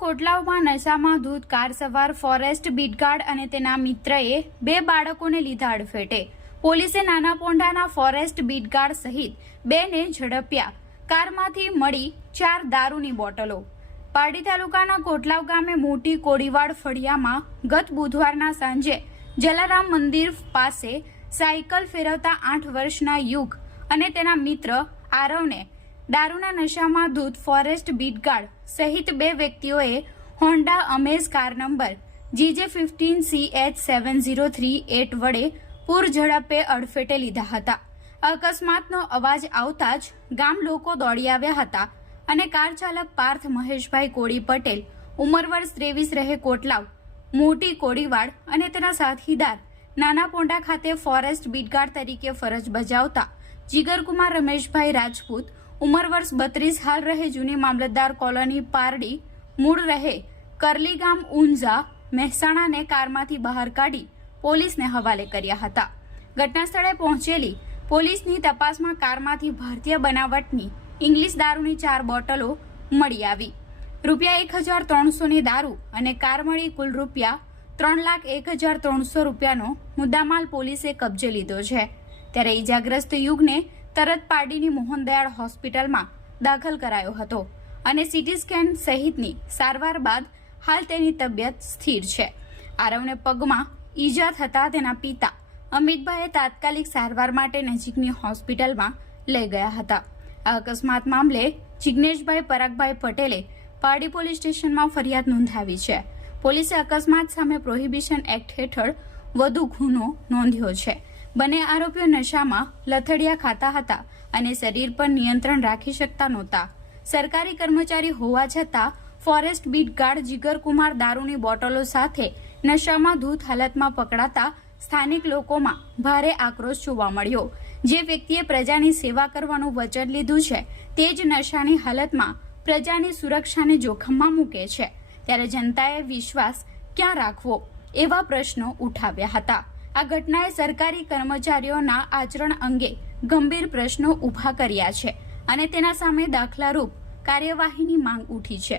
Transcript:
કોટલાવમાં નશામાં ધૂત કાર સવાર ફોરેસ્ટ બીટગાર્ડ અને તેના મિત્રએ બે બાળકોને લીધા અડફેટે. પોલીસે નાના પોંઢાના ફોરેસ્ટ બીટગાર્ડ સહિત બેને ઝડપ્યા. કારમાંથી મળી ચાર દારૂની બોટલો. પારડી તાલુકાના કોટલાવ ગામે મોટી કોડીવાડ ફળિયામાં ગત બુધવારના સાંજે જલારામ મંદિર પાસે સાયકલ ફેરવતા આઠ વર્ષના યુગ અને તેના મિત્ર આરવને દારૂના નશામાં ધૂત ફોરેસ્ટ બીટગાર્ડ સહિત બે વ્યક્તિઓએ Honda Amaze car number GJ fifteen C H seven zero three eight વડે પૂર ઝડપે અડફેટે લીધા હતા. અકસ્માતનો અવાજ આવતા જ ગામ લોકો દોડી આવ્યા હતા અને કાર ચાલક પાર્થ મહેશભાઈ કોળી પટેલ, ઉંમર વર્ષ ત્રેવીસ રહે કોટલાવ, મોટી કોળીવાડ અને તેના સાથીદાર નાના પોંડા ખાતે ફોરેસ્ટ બીટગાર્ડ તરીકે ફરજ બજાવતા જીગરકુમાર રમેશભાઈ રાજપૂત ઉંમર વર્ષ બત્રીસ, હાલ રહે જૂની મામલતદાર કોલોની પારડી. મૂળ રહે કરલી ગામ ઊંઝા. મહેસાણાને કારમાંથી બહાર કાઢી પોલીસને હવાલે કર્યા હતા. ઘટના સ્થળે પહોંચેલી પોલીસની તપાસમાં કારમાંથી ભારતીય બનાવટની ઇંગ્લિશ દારૂની ચાર બોટલો મળી આવી. રૂપિયા એક હજાર ત્રણસોની દારૂ અને કાર મળી કુલ રૂપિયા ત્રણ લાખ એક હજાર ત્રણસો રૂપિયાનો મુદ્દામાલ પોલીસે કબજે લીધો છે. ત્યારે ઈજાગ્રસ્ત યુગને તરત પારડીની મોહનદયાળ હોસ્પિટલમાં દાખલ કરાયો હતો અને સીટી સ્કેન સહિતની સારવાર બાદ હાલ તેની તબિયત સ્થિર છે. આરવને પગમાં ઈજા થતા તેના પિતા અમિતભાઈએ તાત્કાલિક સારવાર માટે નજીકની હોસ્પિટલમાં લઈ ગયા હતા. આ અકસ્માત મામલે જિજ્ઞેશભાઈ પરાગભાઈ પટેલે પારડી પોલીસ સ્ટેશનમાં ફરિયાદ નોંધાવી છે. પોલીસે અકસ્માત સામે પ્રોહિબિશન એક્ટ હેઠળ વધુ ગુનો નોંધ્યો છે. બંને આરોપીઓ નશામાં લથડિયા ખાતા હતા અને શરીર પર નિયંત્રણ રાખી શકતા નહોતા. સરકારી કર્મચારી હોવા છતાં ફોરેસ્ટ બીટ ગાર્ડ જીગરકુમાર દારૂની બોટલો સાથે નશામાં ધૂત હાલતમાં પકડાતા સ્થાનિક લોકોમાં ભારે આક્રોશ જોવા મળ્યો. જે વ્યક્તિએ પ્રજાની સેવા કરવાનું વચન લીધું છે, તે જ નશાની હાલતમાં પ્રજાની સુરક્ષાને જોખમમાં મૂકે છે. ત્યારે જનતાએ વિશ્વાસ ક્યાં રાખવો એવા પ્રશ્નો ઉઠાવ્યા હતા. આ ઘટનાએ સરકારી કર્મચારીઓના આચરણ અંગે ગંભીર પ્રશ્નો ઊભા કર્યા છે અને તેના સામે દાખલારૂપ કાર્યવાહીની માંગ ઉઠી છે.